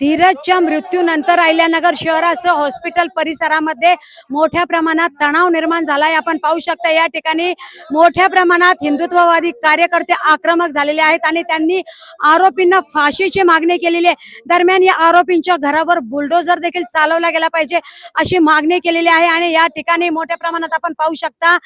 धीरजच्या मृत्यूनंतर अहिल्यानगर शहरासह हॉस्पिटल परिसरामध्ये मोठ्या प्रमाणात तणाव निर्माण झाला आहे। आपण पाहू शकता या ठिकाणी मोठ्या प्रमाणात हिंदुत्ववादी कार्यकर्ते आक्रमक झालेले आहेत आणि त्यांनी आरोपींना फाशीची मागणी केलेली आहे। दरम्यान या आरोपींच्या घरावर बुलडोझर देखील चालवला गेला पाहिजे अशी मागणी केलेली आहे आणि या ठिकाणी मोठ्या प्रमाणात आपण पाहू शकता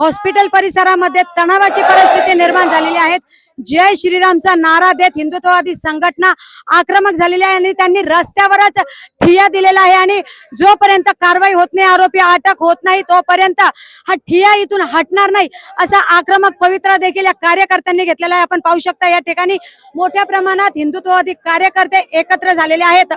हॉस्पिटल परिसरामध्ये तणावाची परिस्थिती निर्माण झालेली आहे। जय श्रीरामचा नारा देत हिंदुत्ववादी संघटना आक्रमक झालेली आहे आणि त्यांनी रस्त्यावरच ठिय्या दिलेला आहे आणि जोपर्यंत कारवाई होत नाही, आरोपी अटक होत नाही, तोपर्यंत हा ठिय्या इथून हटणार नाही असा आक्रमक पवित्रा देखील या कार्यकर्त्यांनी घेतलेला आहे। आपण पाहू शकता या ठिकाणी मोठ्या प्रमाणात हिंदुत्ववादी कार्यकर्ते एकत्र झालेले आहेत।